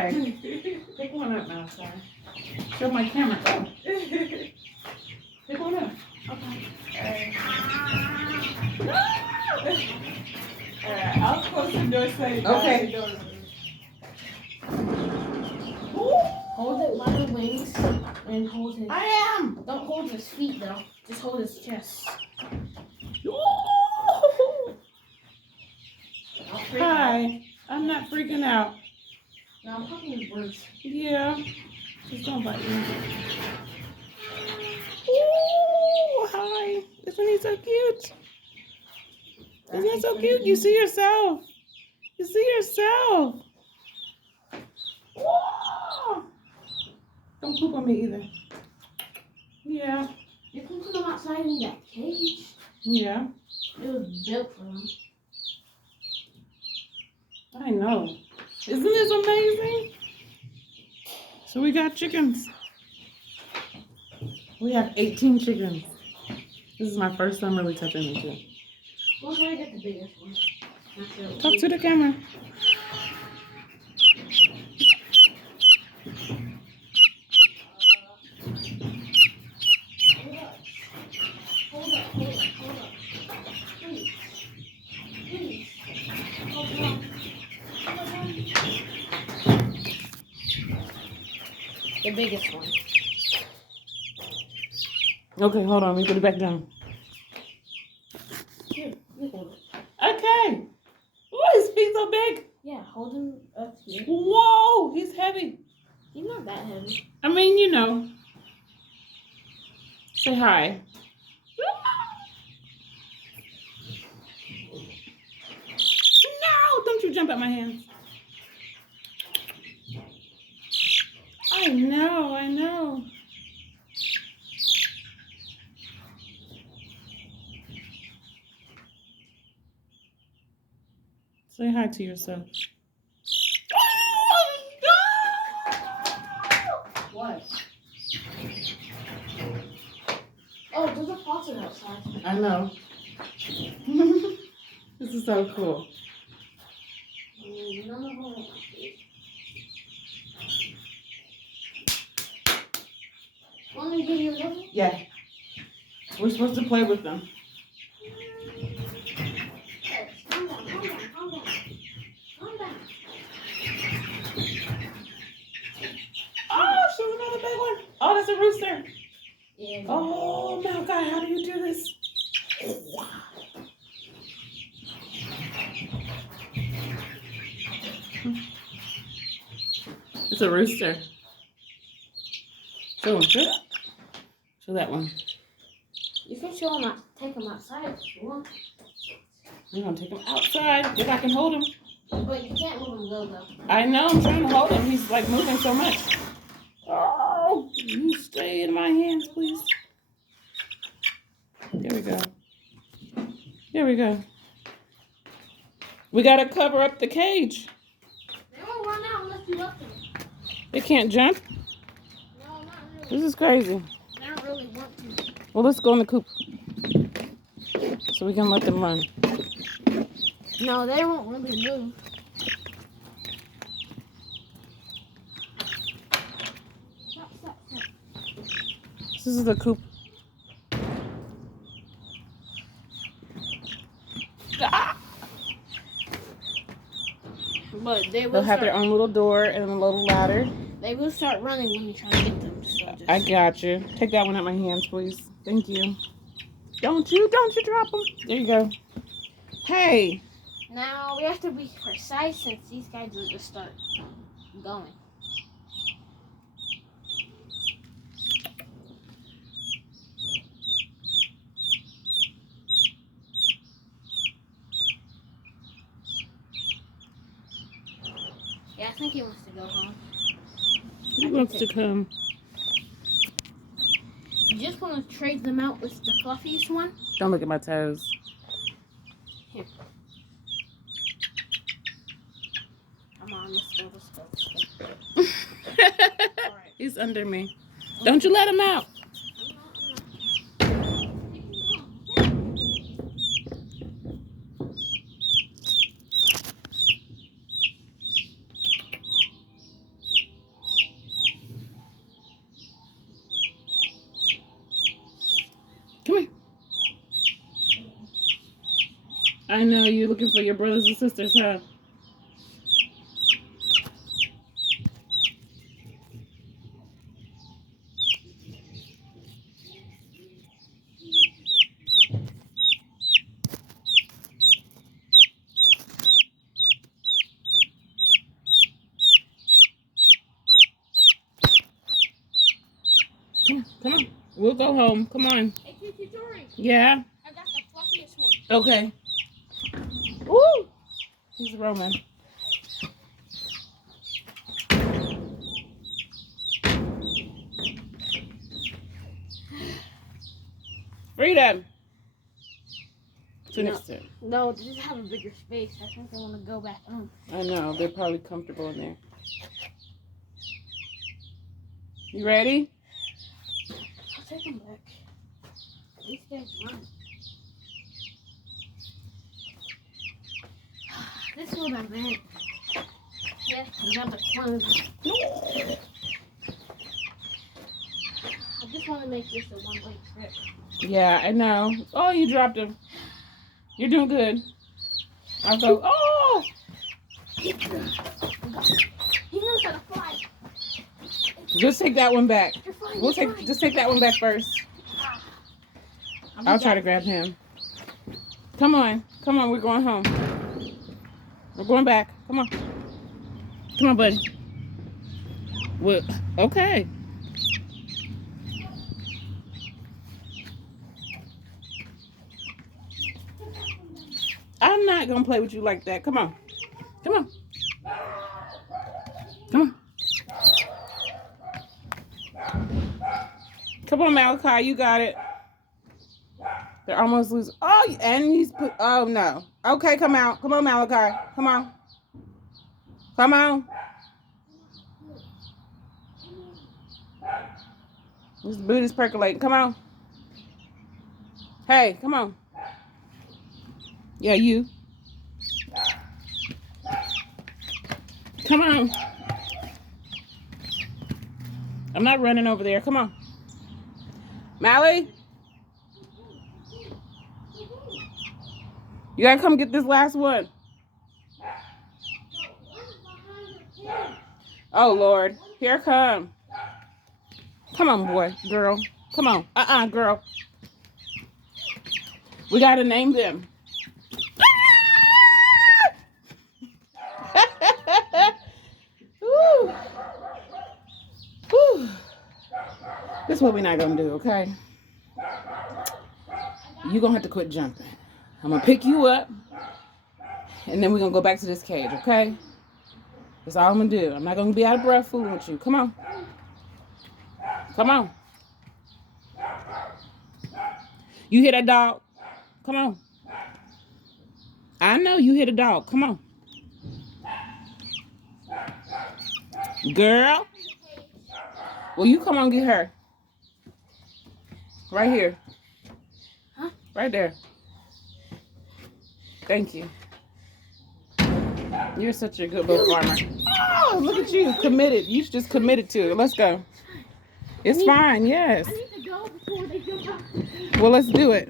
Hi. Pick one up now, sorry. Show my camera. Oh. Pick one up. Okay. Alright, I'll close the door so you Okay. Hold it by the wings and hold his. I am. Don't hold his feet though. Just hold his chest. Hi. I'm not freaking out. No, I'm talking to birds. Yeah. Just don't bite me. Ooh, hi. Isn't he so cute? Isn't that so cute? You see yourself. You see yourself. Whoa. Don't poop on me either. Yeah. You can put them outside in that cage. Yeah. It was built for them. I know. Isn't this amazing? So we got chickens. We have 18 chickens. This is my first time really touching them too. We'll try to get the biggest one. Talk to the camera. Hold up. Please. Hold on. The biggest one. Okay, hold on. Let me put it back down. Here, you hold it. Okay. Oh, his feet so big. Yeah, hold him up here. Whoa, he's heavy. He's not that heavy. I mean, you know. Say hi. No, don't you jump at my hands. I know. Say hi to yourself. What? Oh, there's a faucet outside. I know. This is so cool. None of them. Want me to give you another? Yeah. We're supposed to play with them. Calm down. Oh, she's another big one. Oh, that's a rooster. Yeah. Oh, Malachi, how do you do this? It's a rooster. Show him. Show that one. You can show him, take him outside if you want. We're going to take him outside if I can hold him. But you can't let him go, though. I know, I'm trying to hold him. He's like moving so much. Oh, you stay in my hands, please. There we go. We got to cover up the cage. They won't run out unless you let them. They can't jump. No, not really. This is crazy. They don't really want to. Well, let's go in the coop so we can let them run. No, they won't really move. Stop. This is the coop. Ah! But They'll have their own little door and a little ladder. They will start running when you try to get them. So just... I got you. Take that one out of my hands, please. Thank you. Don't you drop them. There you go. Hey. Now we have to be precise since these guys will just start going. Yeah, I think he wants to go home. He wants to come. You just want to trade them out with the fluffiest one? Don't look at my toes. Here. Come on, let's go. Alright. He's under me. Don't you let him out. I know you're looking for your brothers and sisters, huh? Come on. We'll go home. Come on. Hey, Tori. Yeah? I got the fluffiest one. Okay. Woo! He's roaming. Freedom! No, they just have a bigger space. I think they want to go back home. I know. They're probably comfortable in there. You ready? I'll take them back. These guys run. This is what I meant. Yeah, I got the clone. I just want to make this a one-way trip. Yeah, I know. Oh, you dropped him. You're doing good. I'll go. Oh! He knows how to fly. Just take that one back. You're fine, We'll you're take. fine. Just take that one back first. I'll try to grab him. Come on. Come on. We're going home. We're going back. Come on. Come on, buddy. Well, okay. I'm not going to play with you like that. Come on. Come on. Come on. Come on, Malachi. You got it. They're almost losing. Oh, and he's put. Oh, no. Okay, come out. Come on, Malachi. Come on. Come on. This boot is percolating. Come on. Hey, come on. Yeah, you. Come on. I'm not running over there. Come on. Mally? You gotta come get this last one. Oh, Lord. Here I come. Come on, boy. Girl. Come on. Girl. We gotta name them. Woo. Woo. This is what we're not gonna do, okay? You're gonna have to quit jumping. I'm gonna pick you up, and then we're gonna go back to this cage, okay? That's all I'm gonna do. I'm not gonna be out of breath fooling with you. Come on. Come on. You hear that dog? Come on. I know you hear the dog. Come on. Girl. Well, you come on get her. Right here. Huh? Right there. Thank you. You're such a good little farmer. Oh, look at you. Committed. You just committed to it. Let's go. It's fine. Yes. I need to go before they jump out. Well, let's do it.